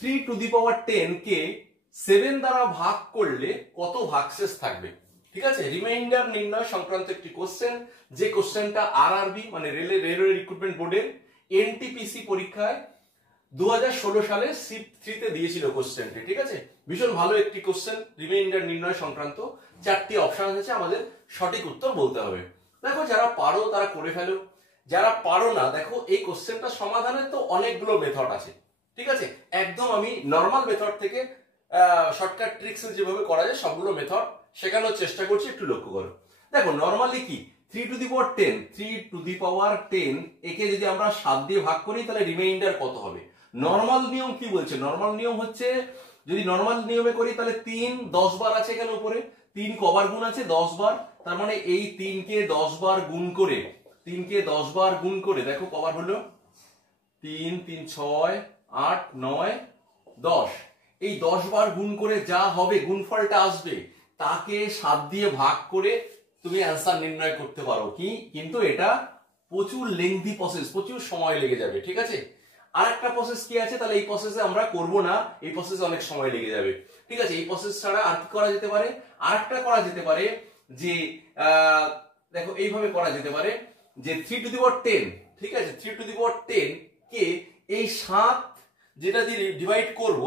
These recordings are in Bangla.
3^10 কে 7 দ্বারা ভাগ করলে কত ভাগশেষ থাকবে। ঠিক আছে, রিমাইন্ডার নির্ণয় সংক্রান্ত একটি কোশ্চেন, যে কোশ্চেনটা আরআরবি মানে রেলওয়ে রিক্রুটমেন্ট বোর্ডের এনটিপিসি পরীক্ষায় 2016 সালে শিফট 3 তে দিয়েছিল কোশ্চেনটি। ঠিক আছে, ভীষণ ভালো একটি কোশ্চেন, রিমাইন্ডার নির্ণয় সংক্রান্ত 4টি অপশন আছে, আমাদের সঠিক উত্তর বলতে হবে। দেখো যারা পারো তারা করে ফেলো, যারা পারো না দেখো এই কোশ্চেনটা সমাধানের তো অনেকগুলো মেথড আছে। ঠিক আছে, একদম আমি নর্মাল মেথড থেকে শর্টকাট ট্রিক্স যেভাবে করা যায় সবগুলো মেথড শেখানোর চেষ্টা করছি, একটু লক্ষ্য করো। দেখো নর্মালি কি 3^10 একে যদি আমরা 7 দিয়ে ভাগ করি তাহলে রিমাইন্ডার কত হবে। নর্মাল নিয়ম কি বলছে, নর্মাল নিয়ম হচ্ছে যদি নর্মাল নিয়মে করি তাহলে 3 10 বার আছে এখানে উপরে, 3 কবার গুণ আছে 10 বার, তার মানে এই 3 কে 10 বার গুণ করে, 3 কে 10 বার গুণ করে দেখো কবার হলো 3 3 6 8 9 10, এই 10 বার গুণ করে যা হবে গুণফলটা আসবে তাকে 7 দিয়ে ভাগ করে তুমি অ্যান্সার নির্ণয় করতে পারো কি, কিন্তু এটা প্রচুর লেংথি প্রসেস, প্রচুর সময় লেগে যাবে। ঠিক আছে, আরেকটা প্রসেস কি আছে, তাহলে এই প্রসেসে আমরা করব না, এই প্রসেসে অনেক সময় লেগে যাবে। ঠিক আছে, এই প্রসেস ছাড়া আর কি করা যেতে পারে, আরেকটা করা যেতে পারে যে দেখো এইভাবে করা যেতে পারে যে 3^10, ঠিক আছে 3^10 কে এই 7 যেটা দিয়ে ডিভাইড করব,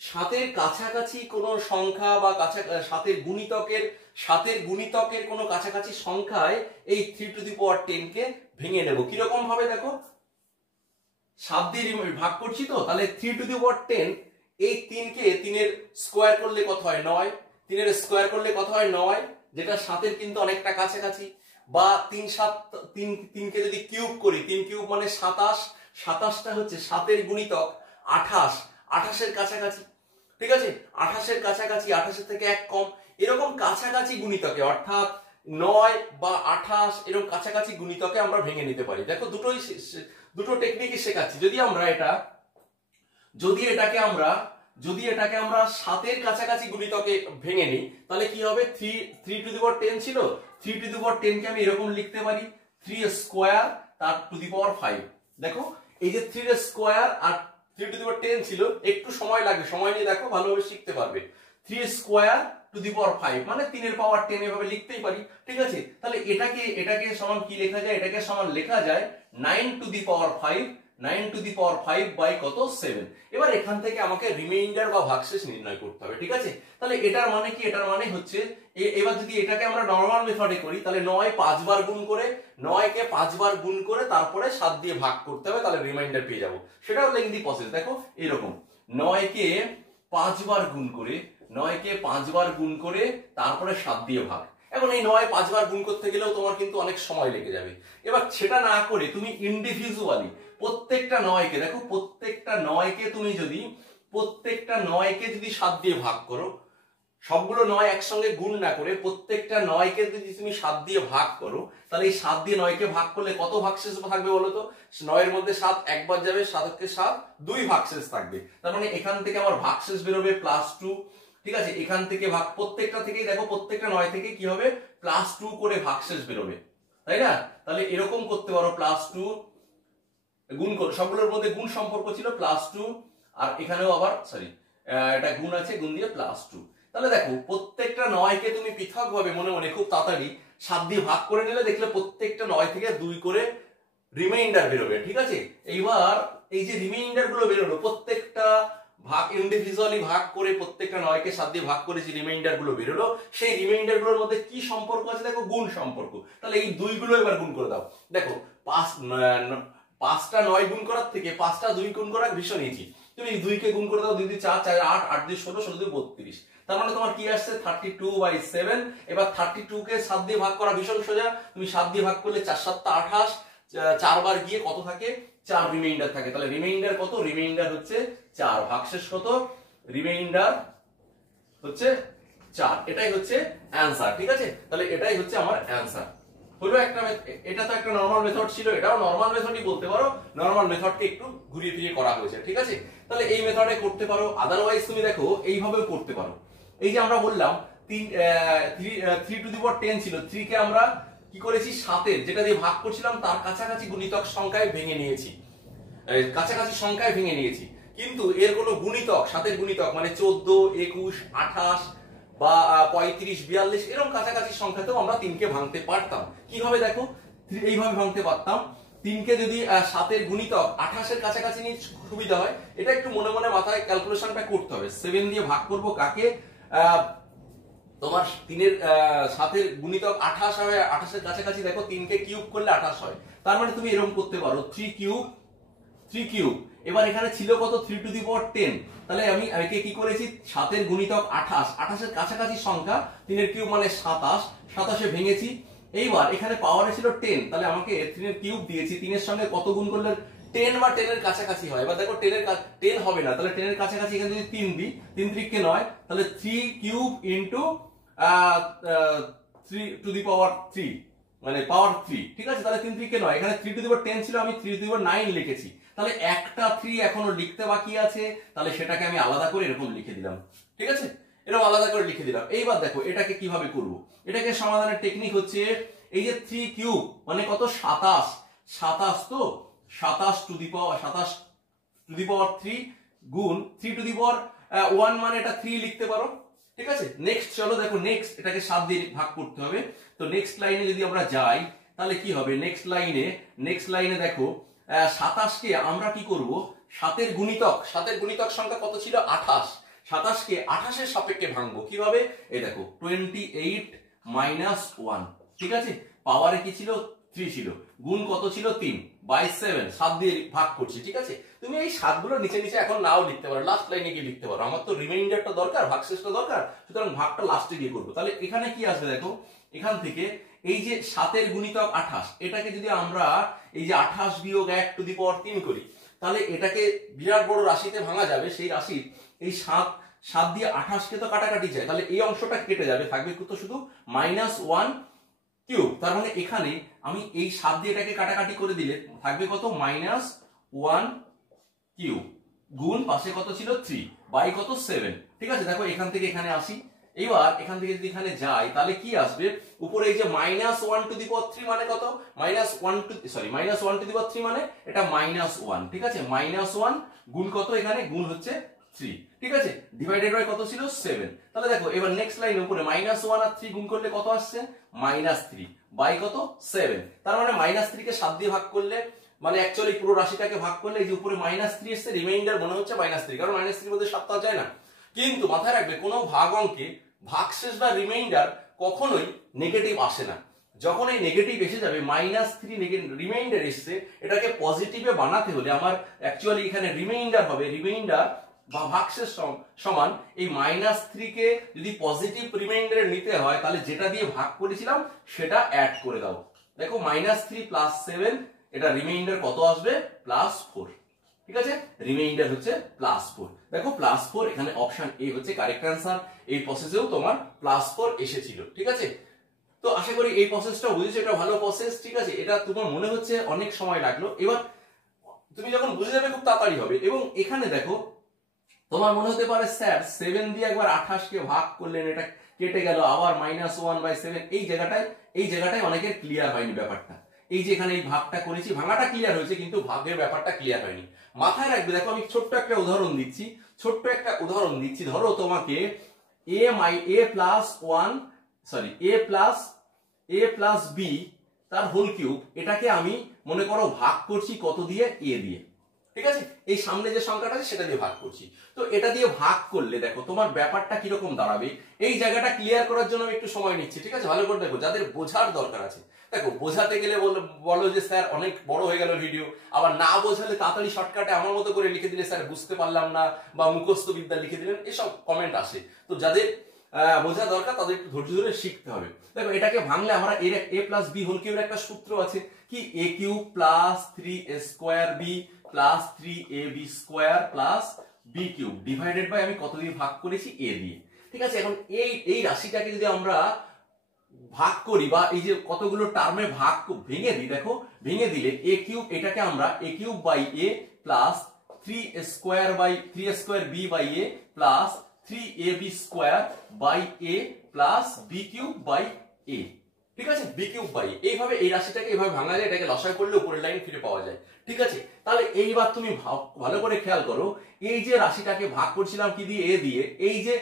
7-এর কাছাকাছি কোনো সংখ্যা বা সাতের গুণিতকের কোনো কাছাকাছি সংখ্যায় এই 3^10 কে ভেঙে নেব। কিরকম ভাবে দেখো 7 দিয়ে ভাগ করছি তো, তাহলে 3^10 এই 3 কে 3-এর স্কোয়ার করলে কত হয় 9, 3-এর স্কোয়ার করলে কত হয় 9, যেটা 7-এর কিন্তু অনেকটা কাছাকাছি। বা 3 কে যদি কিউব করি, 3 কিউব মানে 27, 27টা হচ্ছে 7-এর গুণিতক 28, 28-এর কাছাকাছি। ঠিক আছে, 28-এর কাছাকাছি, 28-এর থেকে এক কম, এরকম কাছাকাছি গুণিতকে অর্থাৎ 9 বা 28 এরকম কাছাকাছি গুণিতকে আমরা ভেঙে নিতে পারি। দেখো দুটো টেকনিকই শেখাচ্ছি। যদি এটাকে আমরা 7-এর কাছাকাছি গুণিতকে ভেঙে নিই তাহলে কি হবে, 3^10 ছিল, 3^10 কে আমি এরকম লিখতে পারি 3 স্কয়ার তার টু দি পাওয়ার 5। দেখো এই যে 3 স্কয়ার আর 3^10 ছিল, একটু সময় লাগবে, সময় নিয়ে দেখো ভালোভাবে শিখতে পারবে। 3 স্কয়ার টু দি পাওয়ার 5 মানে 3-এর পাওয়ার 10 এভাবে লিখতেই পারি। ঠিক আছে, তাহলে এটাকে সমান কি লেখা যায়, এটাকে সমান লেখা যায় 9 to the power 5, 9 to the power 5 by কত 7। এবার এখান থেকে আমাকে রিমাইন্ডার বা ভাগশেষ নির্ণয় করতে হবে। ঠিক আছে, তাহলে এটার মানে কি, এটার মানে হচ্ছে এবার যদি এটাকে আমরা নরমাল মেথডে করি তাহলে 9 5 বার গুণ করে, 9 কে 5 বার গুণ করে তারপরে 7 দিয়ে ভাগ করতে হবে, তাহলে রিমাইন্ডার পেয়ে যাব। সেটাও লেংথি প্রসেস। দেখো এরকম 9 কে 5 বার গুণ করে, 9 কে 5 বার গুণ করে তারপরে 7 দিয়ে ভাগ। এখন এই 9 5 বার গুণ করতে গেলেও তোমার কিন্তু অনেক সময় লেগে যাবে। এবার সেটা না করে তুমি ইন্ডিভিজুয়ালি প্রত্যেকটা 9 কে দেখো, প্রত্যেকটা 9 কে তুমি যদি 7 দিয়ে ভাগ করো, সবগুলো 9 একসঙ্গে গুণ না করে প্রত্যেকটা 9 কে যদি তুমি 7 দিয়ে ভাগ করো, তাহলে এই 7 দিয়ে 9 কে ভাগ করলে কত ভাগশেষ থাকবে বলো তো? 9 এর মধ্যে 7 একবার যাবে, 7 কে 7 2 ভাগশেষ থাকবে। তার মানে এখান থেকে আমার ভাগশেষ বেরোবে +2। ঠিক আছে, এখান থেকে প্রত্যেকটা থেকেই দেখো, প্রত্যেকটা 9 থেকে কি হবে +2 করে ভাগশেষ বেরোবে, তাই না? তাহলে এরকম করতে পারো +2 গুণ করো, সবগুলোর মধ্যে গুণ সম্পর্ক ছিল +2, আর এখানেও আবার এটা গুণ আছে, গুণ দিয়ে +2। তাহলে দেখো প্রত্যেকটা 9 কে তুমি পৃথক ভাবে মনে মনে খুব তাড়াতাড়ি 7 দিয়ে ভাগ করে নিলে দেখলে প্রত্যেকটা 9 থেকে 2 করে রিমাইন্ডার বেরোবে। ঠিক আছে, এইবার এই যে রিমাইন্ডার গুলো বেরোলো, প্রত্যেকটা ভাগ ইন্ডিভিজুয়ালি ভাগ করে প্রত্যেকটা 9 কে 7 দিয়ে ভাগ করে যে রিমাইন্ডার গুলো বেরোলো, সেই রিমাইন্ডার গুলোর মধ্যে কি সম্পর্ক আছে দেখো, গুণ সম্পর্ক। তাহলে এই 2 গুলো এবার গুণ করে দাও। দেখো 5টা 9 গুণ করার থেকে 5টা 2 গুণ করা ভীষণ ইজি। তুমি 2 কে গুণ করে দাও, 2 দিয়ে 4, 4 8, 8 দিয়ে 16, 16 দিয়ে 32। তার মানে তোমার কি আসছে 32/7। এবার 32 কে 7 দিয়ে ভাগ করা ভীষণ সোজা। তুমি 7 দিয়ে ভাগ করলে 4 7 28, 4 বার গিয়ে কত থাকে 4 রিমাইন্ডার থাকে। তাহলে রিমাইন্ডার কত, রিমাইন্ডার হচ্ছে 4, ভাগশেষ কত, রিমাইন্ডার হচ্ছে 4। এটাই হচ্ছে অ্যানসার। ঠিক আছে, তাহলে এটাই হচ্ছে আমার অ্যানসার। হলো একটা, এটা তো একটা নরমাল মেথড ছিল, এটাও নরমাল মেথডই বলতে পারো, নরমাল মেথডকে একটু ঘুরিয়ে ফিরিয়ে করা হয়েছে। ঠিক আছে, তাহলে এই মেথডে করতে পারো। আদারওয়াইজ তুমি দেখো এইভাবেও করতে পারো। এই যে আমরা বললাম 3^10 ছিল, 3 কে আমরা কি করেছি 7-এর যেটা দিয়ে ভাগ করছিলাম তার কাছাকাছি গুণিতক সংখ্যায় ভেঙে নিয়েছি, কাছাকাছি সংখ্যায় ভেঙে নিয়েছি। কিন্তু এর কোনো গুণিতক, সাতের গুণিতক মানে 14, 21, 28 বা 35, 42 এরকম কাছাকাছি সংখ্যাতেও আমরা 3কে ভাঙতে পারতাম। কিভাবে দেখো, এইভাবে ভাঙতে পারতাম। 3কে যদি 7 গুণিতক 28 এর কাছাকাছি নিয়ে সুবিধা হয়, এটা একটু মনে মনে মাথায় ক্যালকুলেশনটা করতে হবে। 7 দিয়ে ভাগ করব কাকে, তোমার 7 গুণিতক 28 হয়, 28 এর কাছাকাছি দেখো 3কে কিউব করলে 28 হয়। তার মানে তুমি এরকম করতে পারো 3 কিউব। এবার এখানে ছিল কত, 3 টু দি পাওয়ার 10। তাহলে আমি একে কি করেছি, 7 গুণিতক 28, 28 এর কাছাকাছি সংখ্যা 3 এর কিউব মানে 27, 27 এ ভেঙেছি। এইবার এখানে পাওয়ারে ছিল 10, তাহলে আমাকে 3 এর কিউব দিয়েছি, 3 এর সঙ্গে কত গুণ করলে 10 বা 10 এর কাছাকাছি হয়। এবার দেখো 10 হবে না, তাহলে 10 এর কাছাকাছি এখানে যদি 3 দিই, 3 3 9, তাহলে 3 কিউব ইনটু 3 টু দি পাওয়ার 3 মানে পাওয়ার 3, ঠিক আছে। তাহলে 3 3 9, এখানে 3 টু দি পাওয়ার 10 ছিল, আমি 3 টু দি পাওয়ার 9 লিখেছি। তাহলে একটা 3 এখনো লিখতে বাকি আছে, তাহলে সেটাকে আমি আলাদা করে এরকম লিখে দিলাম, ঠিক আছে, এরকম আলাদা করে লিখে দিলাম। এইবার দেখো এটাকে কিভাবে করব, এটাকে সমাধানের টেকনিক হচ্ছে এই যে 3 কিউব মানে কত, 27 তো 27 টু দি পাওয়ার 3 গুণ 3 টু দি পাওয়ার 1 মানে এটা 3 লিখতে পারো, ঠিক আছে। নেক্সট চলো দেখো, নেক্সট এটাকে 7 দিয়ে ভাগ করতে হবে। তো নেক্সট লাইনে যদি আমরা যাই তাহলে কি হবে, নেক্সট লাইনে দেখো 27 কে আমরা কি করব, 7 গুণিতক সংখ্যা কত ছিল, 28, 27 কে 28 এর সাপেক্ষে ভাঙবো। কিভাবে, এই দেখো 28 মাইনাস 1, ঠিক আছে, পাওয়ারে কি ছিল 3 ছিল, গুণ কত ছিল 3 বাই 7, 7 দিয়ে ভাগ করছি, ঠিক আছে। তুমি এই 7 গুলো নিচে নিচে এখন নাও লিখতে পারো, লাস্ট লাইনে গিয়ে লিখতে পারো। আমার তো রিমাইন্ডারটা দরকার, ভাগশেষটা দরকার, সুতরাং ভাগটা লাস্টে গিয়ে করবো। তাহলে এখানে কি আসবে দেখো, এখান থেকে এই যে 7 গুণিতক 28, এটাকে যদি আমরা এই যে 28 বিয়োগ 1 টু দি পাওয়ার 3 করি, তাহলে এটাকে বিরাট বড় রাশিতে ভাঙা যাবে। সেই রাশির এই 7 দিয়ে 28 কে তো কাটাকাটি যায়, তাহলে এই অংশটা কেটে যাবে, থাকবে কত শুধু -1 কিউব। তার মানে এখানে আমি এই 7 দিয়ে এটাকে কাটাকাটি করে দিলে থাকবে কত, -1 কিউব গুণ পাশে কত ছিল 3 বাই কত 7, ঠিক আছে। দেখো এখান থেকে এখানে আসি, এবার এখান থেকে যদি এখানে যাই তাহলে কি আসবে, উপরে এই যে -1 টু দি পাওয়ার 3 মানে কত, -1 টু দি পাওয়ার 3 মানে এটা -1, ঠিক আছে, -1 গুণ কত, এখানে গুণ হচ্ছে 3, ঠিক আছে, ডিভাইডেড বাই কত ছিল 7। তাহলে দেখো এবার নেক্সট লাইনে উপরে -1 আর 3 গুণ করলে কত আসছে, -3 বাই কত 7। তার মানে -3 কে 7 দিয়ে ভাগ করলে মানে অ্যাকচুয়ালি পুরো রাশিটাকে ভাগ করলে এই যে উপরে -3 এসছে, রিমাইন্ডার মনে হচ্ছে -3, কারণ -3 এর মধ্যে 7 পাওয়া যায় না। কিন্তু মাথায় রাখবে কোনো ভাগ অঙ্কে ভাগশেষ বা রিমাইন্ডার কখনোই নেগেটিভ আসে না। যখন এই নেগেটিভ এসে যাবে, -3 রিমাইন্ডার এসছে, এটাকে পজিটিভে বানাতে হলে আমার অ্যাকচুয়ালি এখানে রিমাইন্ডার হবে, রিমাইন্ডার বা ভাগশেষ সমান এই -3 কে যদি পজিটিভ রিমাইন্ডারে নিতে হয়, তাহলে যেটা দিয়ে ভাগ করেছিলাম সেটা অ্যাড করে দাও। দেখো -3 প্লাস 7, এটা রিমাইন্ডার কত আসবে, +4, ঠিক আছে, রিমাইন্ডার হচ্ছে +4। দেখো +4, এখানে অপশন এ হচ্ছে কারেক্ট অ্যান্সার। এই প্রসেসেও তোমার +4 এসেছিল, ঠিক আছে। তো আশা করি এই প্রসেসটা বুঝেছো, এটা ভালো প্রসেস, ঠিক আছে। এটা তোমার মনে হচ্ছে অনেক সময় লাগলো, এবার তুমি যখন বুঝে যাবে খুব তাড়াতাড়ি হবে। এবং এখানে দেখো তোমার মনে হতে পারে স্যার 7 দিয়ে একবার 28 কে ভাগ করলেন, এটা কেটে গেল, আবার -1/7, এই জায়গাটায় অনেকের ক্লিয়ার হয়নি ব্যাপারটা। এই যে এখানে এই ভাগটা করেছি, ভাঙাটা ক্লিয়ার হয়েছে, কিন্তু ভাগের ব্যাপারটা ক্লিয়ার হয়নি। মাথায় রাখবে, দেখো আমি ছোট্ট একটা উদাহরণ দিচ্ছি, ধরো তোমাকে a প্লাস b তার হোল কিউব, এটাকে আমি মনে করো ভাগ করছি কত দিয়ে, a দিয়ে, ঠিক আছে। এই সামনে যে সংখ্যাটা আছে সেটা দিয়ে ভাগ করছি। তো এটা দিয়ে ভাগ করলে দেখো তোমার ব্যাপারটা কিরকম দাঁড়াবে, এই জায়গাটা ক্লিয়ার করার জন্য আমি একটু সময় নিচ্ছি, ঠিক আছে। ভালো করে দেখো, যাদের বোঝার দরকার আছে, দেখো বোঝাতে গেলে বলো যে স্যার অনেক বড় হয়ে গেল ভিডিও, আবার না বোঝালে তাড়াতাড়ি শর্টকাটে আমার মতো করে লিখে দিলে স্যার বুঝতে পারলাম না, বা মুখস্থ বিদ্যা লিখে দিলেন, এসব কমেন্ট আসে। তো যাদের বোঝা দরকার তাদের একটু ধৈর্য ধরে শিখতে হবে। দেখো এটাকে ভাঙলে আমরা a প্লাস b হোল কিউবের একটা সূত্র আছে, কি a cube plus 3a square b plus 3ab square plus b cube divided by আমি কত দিয়ে ভাগ করেছি, a দিয়ে, ঠিক আছে। এখন এই রাশিটাকে যদি আমরা ভাগ করি, বা এই যে কতগুলো টার্মে ভাগ ভেঙে দিই, দেখো ভেঙে দিলে a কিউব, এটাকে আমরা a cube by a plus 3a square b by a plus 3ab square by a plus b cube by a, ঠিক আছে, বি কিউব বাই, এইভাবে এই রাশিটাকে এইভাবে ভাঙা যায়, এটাকে লসাগু করলে উপরের লাইন ফিরে পাওয়া যায়। ঠিক আছে, তাহলে এইবার তুমি ভালো করে খেয়াল করো, এই যে রাশিটাকে ভাগ করছিলাম কি দিয়ে, এ দিয়ে, এই যে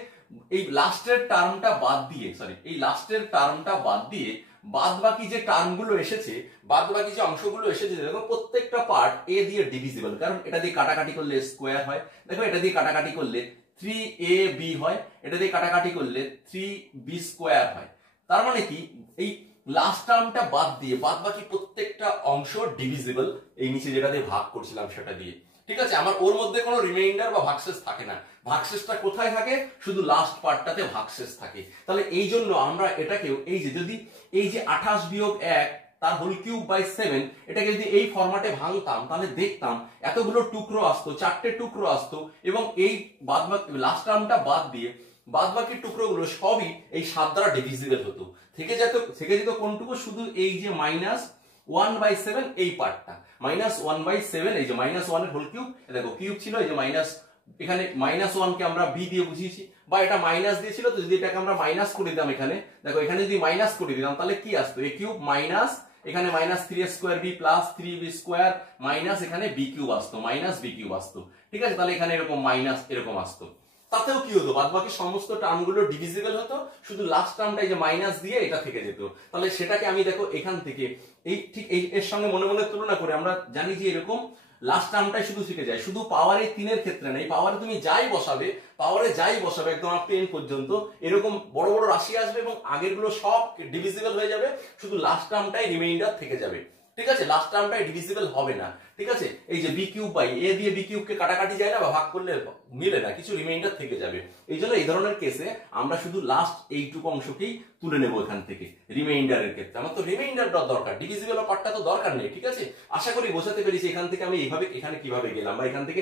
এই লাস্টের টার্মটা বাদ দিয়ে, সরি এই লাস্টের টার্মটা বাদ দিয়ে বাদ বাকি যে টার্মগুলো এসেছে, বাদ বাকি যে অংশগুলো এসেছে, দেখো প্রত্যেকটা পার্ট এ দিয়ে ডিভিজিবল, কারণ এটা দিয়ে কাটাকাটি করলে স্কোয়ার হয়, দেখো এটা দিয়ে কাটাকাটি করলে 3ab হয়, এটা দিয়ে কাটাকাটি করলে 3b স্কোয়ার হয়। তার মানে কি, এই লাস্ট টার্মটা বাদ দিয়ে বাদ বাকি প্রত্যেকটা অংশ ডিভিজিবল, এই নিচে যেটা দিয়ে ভাগ করছিলাম সেটা দিয়ে। ঠিক আছে, আমার ওর মধ্যে কোনো রিমাইন্ডার বা ভাগশেষ থাকে না। ভাগশেষটা কোথায় থাকে? শুধু লাস্ট পার্টটাতে ভাগশেষ থাকে। তাহলে এই জন্য আমরা এটাকেও এই যে যদি এই যে 28 বিয়োগ 1 তার হোল কিউব বাই 7, এটাকে যদি এই ফরম্যাটে ভাঙতাম তাহলে দেখতাম এতগুলো টুকরো আসতো, 4টে টুকরো আসতো, এবং এই বাদ বাকি লাস্ট টার্মটা বাদ দিয়ে বাদ বাকি টুকরোগুলো সবই এই 7 দ্বারা ডিভিজিবল হতো। থেকে যেত কোনটুকু? শুধু এই যে -1/7 এই পার্টটা, -1/7, এই যে -1 এর হোল কিউব, দেখো কিউব ছিল, এই যে মাইনাস, এখানে -1 কে আমরা বি দিয়ে বুঝিয়েছি, বা এটা মাইনাস দিয়েছিল, তো যদি এটাকে আমরা মাইনাস করে দিতাম, এখানে দেখো এখানে যদি মাইনাস করে দিতাম তাহলে কি আসতো? এ কিউব মাইনাস এখানে -3a² b plus 3b square minus এখানে বি কিউব আসতো, মাইনাস বি কিউব আসতো। ঠিক আছে, তাহলে এখানে এরকম মাইনাস এরকম আসতো। তাতেও কি হতো? বাদ বাকি সমস্ত টার্মগুলো ডিভিজিবল হতো, শুধু লাস্ট টার্মটা এই যে মাইনাস দিয়ে এটা থেকে যেত। তাহলে সেটাকে আমি দেখো এখান থেকে এই ঠিক এই এর সঙ্গে মনে মনে তুলনা করে আমরা জানি যে এরকম লাস্ট টার্মটাই শুধু শিখে যায়, শুধু পাওয়ারে 3 এর ক্ষেত্রে নেই, পাওয়ারে তুমি যাই বসাবে একদম আপ টু n পর্যন্ত এরকম বড় বড় রাশি আসবে এবং আগেরগুলো সব ডিভিজিবল হয়ে যাবে, শুধু লাস্ট টার্মটাই রিমাইন্ডার থেকে যাবে। ঠিক আছে, লাস্ট টার্মটাই ডিভিজিবল হবে না। ঠিক আছে, এই যে বি কিউব বাই এ দিয়ে বি কিউবকে কাটাকাটি যায় না বা ভাগ করলে মিলে না, কিছু রিমাইন্ডার থেকে যাবে। এই জন্য এই ধরনের কেসে আমরা শুধু লাস্ট এইটুকু অংশকেই তুলে নেব এখান থেকে রিমাইন্ডারের ক্ষেত্রে। আমার তো রিমাইন্ডার দরকার, ডিভিজিবল পার্টটা তো দরকার নেই। ঠিক আছে, আশা করি বোঝাতে পেরেছি এখান থেকে আমি এইভাবে এখানে কিভাবে গেলাম, বা এখান থেকে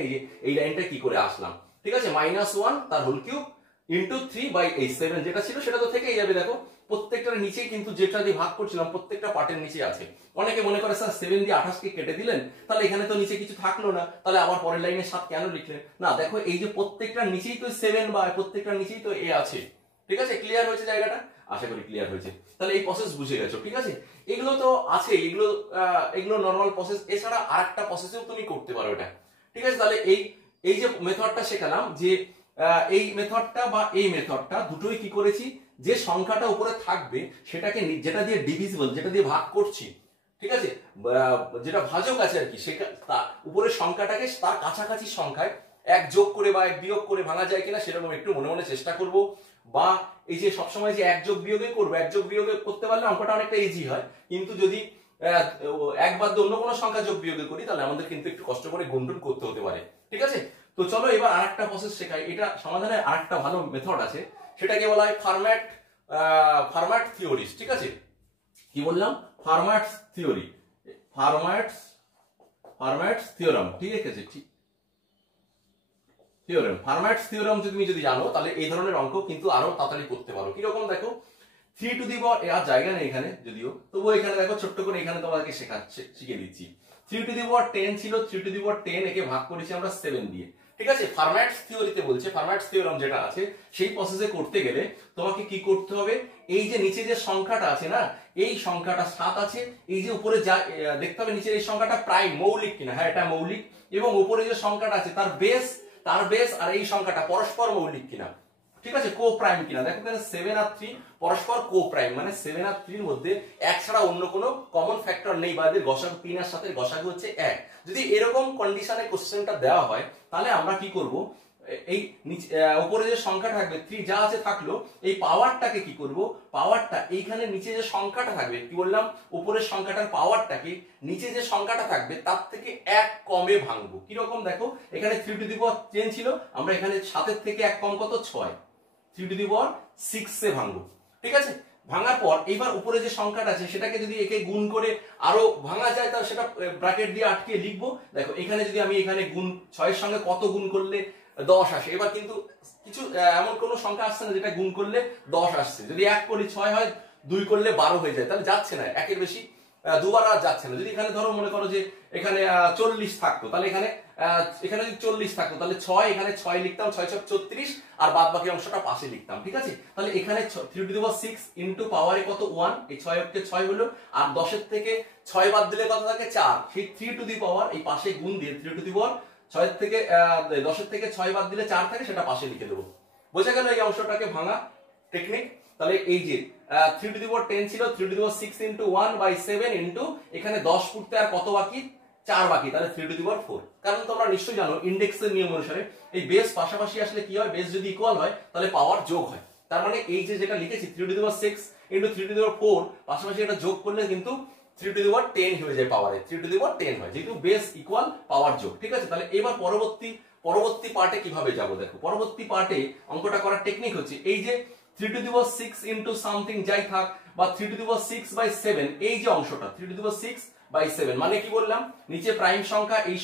এই লাইনটা কি করে আসলাম। ঠিক আছে, -1 তার হোল কিউব ইন্টু 3/7 যেটা ছিল সেটা তো থেকেই যাবে। দেখো প্রত্যেকটার নিচেই কিন্তু যেটা দিয়ে ভাগ করছিলাম প্রত্যেকটা পার্টের নিচে আছে। অনেকে মনে করে স্যার 7 দিয়ে 28 কে কেটে দিলেন, তাহলে এখানে তো নিচে কিছু থাকলো না, তাহলে আবার পরের লাইনে 7 কেন লিখলেন? না, দেখো এই যে প্রত্যেকটার নিচেই তো 7 বা প্রত্যেকটার নিচেই তো এ আছে। ঠিক আছে, ক্লিয়ার হয়েছে জায়গাটা? আশা করি ক্লিয়ার হয়েছে। তাহলে এই প্রসেস বুঝে গেছো। ঠিক আছে, এগুলো তো আছে, এগুলো নরমাল প্রসেস। এছাড়া আরেকটা প্রসেসেও তুমি করতে পারো এটা। ঠিক আছে, তাহলে এই যে মেথডটা শেখালাম, যে এই মেথডটা বা এই মেথডটা দুটোই কি করেছি, যে সংখ্যাটা উপরে থাকবে সেটাকে যেটা দিয়ে ডিভিজিবল, যেটা দিয়ে ভাগ করছি, ঠিক আছে, যেটা ভাজক আছে আর কি, সেটা উপরের সংখ্যাটাকে তার কাছাকাছি সংখ্যায় এক যোগ করে বা এক বিয়োগ করে ভাঙা যায় কিনা সেরকম একটু মনে মনে চেষ্টা করব। বা এই যে সবসময় যে এক যোগ বিয়োগে করবো, এক যোগ বিয়োগে করতে পারলে অঙ্কটা অনেকটা ইজি হয়, কিন্তু যদি একবার অন্য কোনো সংখ্যা যোগ বিয়োগে করি তাহলে আমাদের কিন্তু একটু কষ্ট করে গুণটুন করতে হতে পারে। ঠিক আছে, তো চলো এবার আরেকটা প্রসেস শেখাই। এটা সমাধানের আরেকটা ভালো মেথড আছে, সেটাকে বলা হয় ফার্ম্যাট থিওরিজ। ঠিক আছে, কি বললাম? ফার্ম্যাট থিওরি, ফার্ম্যাটস থিওরাম। ঠিক আছে, ঠিক থিওরেম, ফার্ম্যাটস থিওরাম তুমি যদি জানো তাহলে এই ধরনের অঙ্ক কিন্তু আরো তাড়াতাড়ি করতে পারো। কিরকম দেখো, 3 টু দি পাওয়ার, আর জায়গা নেই এখানে যদিও, তবুও এখানে দেখো ছোট্ট করে এখানে তোমাদেরকে শিখিয়ে দিচ্ছি। 3 টু দি পাওয়ার 10 ছিল, 3 টু দি পাওয়ার 10 একে ভাগ করেছি আমরা 7 দিয়ে। ঠিক আছে, ফার্ম্যাটস থিওরিতে বলছে, ফার্ম্যাটস থিওরাম যেটা আছে সেই প্রসেসে করতে গেলে তোমাকে কি করতে হবে, এই যে নিচে যে সংখ্যাটা আছে না, এই সংখ্যাটা 7 আছে, এই যে উপরে যা দেখতে হবে নিচের এই সংখ্যাটা প্রাইম মৌলিক কিনা, হ্যাঁ এটা মৌলিক, এবং উপরে যে সংখ্যাটা আছে তার বেস আর এই সংখ্যাটা পরস্পর মৌলিক কিনা, ঠিক আছে, কো প্রাইম কিনা। দেখো এখানে 7 আর 3 পরস্পর কো প্রাইম, মানে 7 আর 3 এর মধ্যে এক ছাড়া অন্য কোনো কমন ফ্যাক্টর নেই, বা এদের গসাগু 3 এর সাথে গসাগু হচ্ছে 1। যদি এরকম কন্ডিশনে কোশ্চেনটা দেওয়া হয় তাহলে আমরা কি করব, এই উপরে যে সংখ্যা থাকবে 3 যা আছে থাকলো, এই পাওয়ারটাকে কি করব, পাওয়ারটা এইখানে নিচে যে সংখ্যাটা থাকবে, কি বললাম, উপরের সংখ্যাটার পাওয়ারটাকে নিচে যে সংখ্যাটা থাকবে তার থেকে 1 কমে ভাঙবো। কি রকম দেখো, এখানে 3 টু দি পাওয়ার 10 ছিল, আমরা এখানে 7 এর থেকে 1 কম কত, 6, 3 টু দি পাওয়ার 6 এ ভাঙবো। ঠিক আছে, ভাঙার পর এইবার উপরে যে সংখ্যাটা আছে সেটাকে যদি একে গুণ করে আরো ভাঙা যায় তাহলে সেটা ব্র্যাকেট দিয়ে আটকে লিখবো। দেখো এখানে যদি আমি এখানে গুণ 6 এর সঙ্গে কত গুণ করলে 10 আসে, এবার কিন্তু কিছু এমন কোন সংখ্যা আসছে না যেটা গুণ করলে 10 আসছে। যদি 1 করি 6 হয়, 2 করলে 12 হয়ে যায়, তাহলে যাচ্ছে না, একের বেশি দুবার আর যাচ্ছে না। যদি এখানে ধরো মনে করো যে এখানে 40 থাকতো, তাহলে এখানে যদি 40 থাকতো তাহলে 6, এখানে 6 লিখতাম, 6 6 34, আর বাদ বাকি অংশটা পাশে লিখতাম, ঠিক আছে। তাহলে এখানে 3 টু দি পাওয়ার 6 ইনটু পাওয়ারে কত 1, এই 6 অক্ষে 6 হলো, আর 10 এর থেকে 6 বাদ দিলে কত থাকে 4, সেই 3 টু দি পাওয়ার এই পাশে গুণ দিয়ে 3 টু দি পাওয়ার 6 এর থেকে 10 এর থেকে 6 বাদ দিলে 4 থাকে, সেটা পাশে লিখে দেবো। বোঝা গেল এই অংশটাকে ভাঙা টেকনিক। তাহলে এই যে 3 টু দি পাওয়ার 10 ছিল, 3 to the power 6 into 1/7 into এখানে 10 ফুটতে আর কত বাকি 4 বাকি, তাহলে 3 টু দি পাওয়ার 4। কারণ তোমরা নিশ্চয়ই জানো ইনডেক্সের নিয়ম অনুসারে এই বেস পাশাপাশি আসলে কি হয়, বেস যদি ইকুয়াল হয় তাহলে পাওয়ার যোগ হয়। তার মানে এই যে যেটা লিখেছি 3 to the power 6 into 3 to the power 4 পাশাপাশি এটা যোগ করলে কিন্তু 3 টু দি পাওয়ার 10 হয়ে যায়, পাওয়ারে 3 টু দি পাওয়ার 10 হয়, যেহেতু বেস ইকুয়াল পাওয়ার যোগ, ঠিক আছে। তাহলে এবার পরবর্তী পার্টে কিভাবে যাব দেখো। পরবর্তী পার্টে অঙ্কটা করার টেকনিক হচ্ছে এই যে 3 to the power 6 into something যাই থাক, বা 3 টু দি পাওয়ার 6/7, এই যে অংশটা 3 টু দি পাওয়ার 6/7 মানে কি বললাম, নিচে প্রাইম সংখ্যা, এই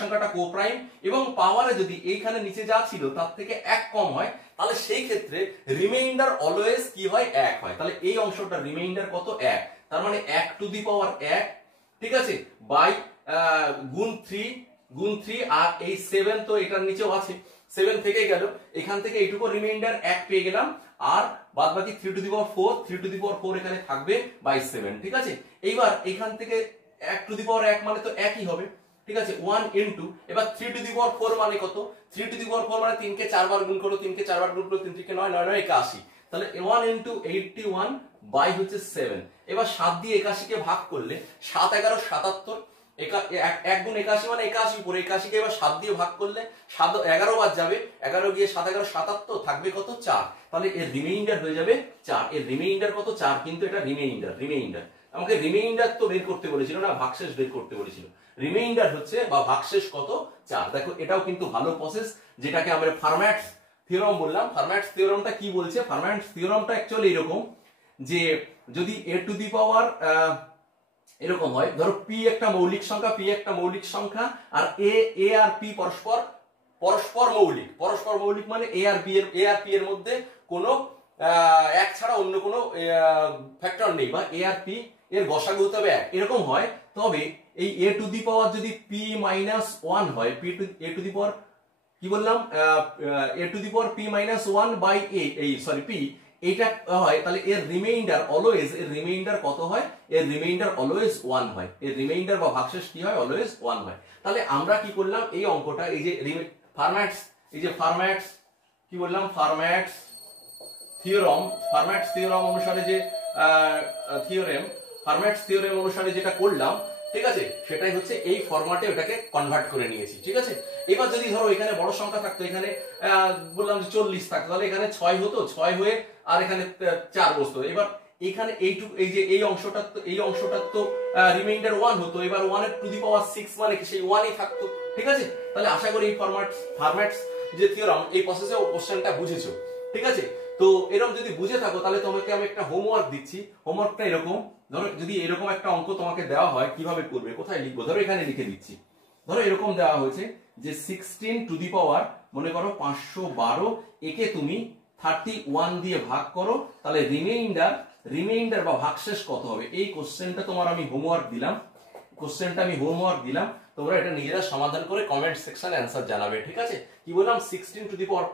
সংখ্যাটা কো প্রাইম, এবং পাওয়ারে যদি এইখানে নিচে যা ছিল তার থেকে 1 কম হয়, তাহলে সেই ক্ষেত্রে রিমাইন্ডার অলওয়েজ কি হয় 1 হয়। তাহলে এই অংশটা রিমাইন্ডার কত 1, তার মানে 1 টু দি পাওয়ার 1, ঠিক আছে, বাই গুণ 3 আর এই 7 তো এটার নিচেও আছে, 7 থেকে গেল, এখান থেকে এইটুকু রিমাইন্ডার 1 পেয়ে গেলাম, আর বাদ বাকি 3 to the power 4, 3 to the power 4 এখানে থাকবে বাই 7, ঠিক আছে। এইবার এখান থেকে 1 টু দি পাওয়ার 1 মানে তো একই হবে, ঠিক আছে, 1 ইনটু এবার 3 টু দি পাওয়ার 4 মানে কত, 3 টু দি পাওয়ার 4 মানে 3 কে 4 বার গুণ করো, 3 কে 4 বার গুণ করো, 3 3 কে 9, 9 9 81, তাহলে 1 ইনটু 81 বাই হচ্ছে 7। এবার 7 দিয়ে 81 কে ভাগ করলে 7 11 77, 1 গুণ 81 মানে 81 উপরে 81 কে এবার 7 দিয়ে ভাগ করলে 11 বার যাবে, 11 গিয়ে 7 11 77, থাকবে কত 4, তাহলে এর রিমাইন্ডার হয়ে যাবে 4। এর রিমাইন্ডার কত 4, কিন্তু এটা রিমাইন্ডার আমাকে রিমাইন্ডার তো বের করতে বলেছিল না, ভাগশেষ বের করতে বলেছিল। রিমাইন্ডার হচ্ছে বা ভাগশেষ কত 4। দেখো এটাও কিন্তু ভালো প্রসেস, যেটাকে আমরা ফার্ম্যাটস থিওরাম বললাম। ফার্ম্যাটস থিওরামটা কি বলছে, ফার্ম্যাটস থিওরামটা অ্যাকচুয়ালি এরকম যে যদি a টু দি পাওয়ার এরকম হয়, ধরো p একটা মৌলিক সংখ্যা, আর a আর p পরস্পর মৌলিক মানে a আর p এর মধ্যে কোনো এক ছাড়া অন্য কোনো ফ্যাক্টর নেই, বা a আর p এর গসাগু হতে হবে 1, এরকম হয়, তবে এই a টু দি পাওয়ার যদি p - 1 হয়, a টু দি পাওয়ার কি বললাম, a to the power p - 1 by p এইটা হয়, তাহলে এর রিমাইন্ডার অলওয়েজ, এর রিমাইন্ডার কত হয়, এর রিমাইন্ডার অলওয়েজ 1 হয়, এর রিমাইন্ডার বা ভাগশেষ কি হয়, অলওয়েজ 1 হয়। তাহলে আমরা কি করলাম, এই অঙ্কটা এই যে ফার্ম্যাটস কি বললাম, ফার্ম্যাটস থিওরাম অনুসারে যে ফার্ম্যাটস থিওরেম অনুসারে যেটা করলাম, ঠিক আছে, সেটাই হচ্ছে এই ফরম্যাটে ওটাকে কনভার্ট করে নিয়েছি, ঠিক আছে। এবার যদি ধরো এখানে বড় সংখ্যা থাকতো, এখানে বললাম যে 40 থাকতো, তাহলে এখানে 6 হতো, 6 হয়ে আর এখানে 4 বসতো। এবার এখানে এইটুকু এই যে এই অংশটার তো রিমাইন্ডার 1 হতো, এবার 1 এর টু দি পাওয়ার 6 মানে কি সেই 1ই থাকতো, ঠিক আছে। তাহলে আশা করি এই ফার্ম্যাটস যে থিওরাম, এই প্রসেসে কোশ্চেনটা বুঝেছো, ঠিক আছে। তো এরকম যদি বুঝে থাকো, তাহলে তোমাকে আমি একটা হোমওয়ার্ক দিচ্ছি। হোমওয়ার্কটা এরকম, ধরো যদি এরকম একটা অঙ্ক তোমাকে দেওয়া হয়, কিভাবে করবে, কোথায় লিখবো, ধরো এখানে লিখে দিচ্ছি। ধরো এরকম দেওয়া হয়েছে যে 16 টু দি পাওয়ার মনে করো 512, একে তুমি 31 দিয়ে ভাগ করো, তাহলে রিমাইন্ডার বা ভাগশেষ কত হবে। এই কোশ্চেনটা তোমার আমি হোমওয়ার্ক দিলাম, তোমরা এটা নিজেরা সমাধান করে কমেন্ট সেকশনে অ্যানসার জানাবে, ঠিক আছে। কি বললাম, 16 to the power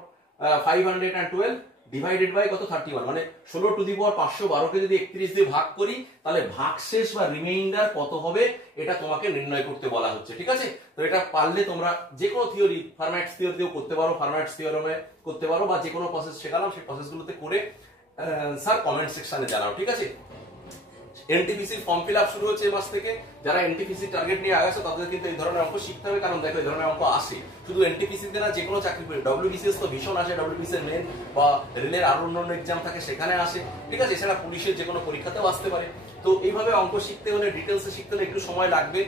512 divided by কত 31, মানে 16 টু দি পাওয়ার 512 কে যদি 31 দিয়ে ভাগ করি, তাহলে ভাগশেষ বা রিমাইন্ডার কত হবে, এটা তোমাকে নির্ণয় করতে বলা হচ্ছে, ঠিক আছে। তো এটা পারলে তোমরা যে কোনো থিওরি, ফার্ম্যাটস থিওরিতেও করতে পারো, ফার্ম্যাটস থিওরামে করতে পারো, বা যে কোনো প্রসেস শেখালাম সেই প্রসেসগুলোতে করে স্যার কমেন্ট সেকশনে জানাও, ঠিক আছে। এনটিপিসি ফর্ম ফিল আপ শুরু হচ্ছে এই মাস থেকে। যারা এনটিপিসি টার্গেট নিয়ে আগাছো তাদের কিন্তু এই ধরনের অঙ্ক শিখতে হবে, কারণ দেখো এই ধরনের অঙ্ক আসে শুধু এনটিপিসি তে না, যে কোনো চাকরি করে, ডব্লিউবিসিএস তো ভীষণ আসে, ডব্লিউবিসি এর মেন বা রেলের আরো অন্যান্য এক্সাম থাকে সেখানে আসে, ঠিক আছে। এছাড়া পুলিশের যে কোনো পরীক্ষাতেও আসতে পারে। তো এইভাবে অঙ্ক শিখতে হলে, ডিটেলসে শিখতে হলে একটু সময় লাগবে।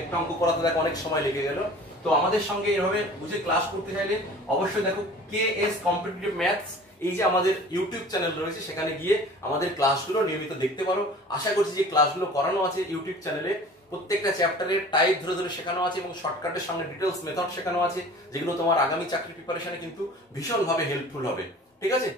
একটা অঙ্ক করাতে দেখো অনেক সময় লেগে গেল। তো আমাদের সঙ্গে এভাবে বুঝে ক্লাস করতে চাইলে অবশ্যই দেখো KS কম্পিটিটিভ ম্যাথস, এই যে আমাদের ইউটিউব চ্যানেল রয়েছে, সেখানে গিয়ে আমাদের ক্লাসগুলো নিয়মিত দেখতে পারো। আশা করছি যে ক্লাসগুলো করানো আছে ইউটিউব চ্যানেলে, প্রত্যেকটা চ্যাপ্টারের টাইপ ধরে ধরে শেখানো আছে, এবং শর্টকাটের সঙ্গে ডিটেলস মেথড শেখানো আছে, যেগুলো তোমার আগামী চাকরি প্রিপারেশনে কিন্তু ভীষণভাবে হেল্পফুল হবে, ঠিক আছে।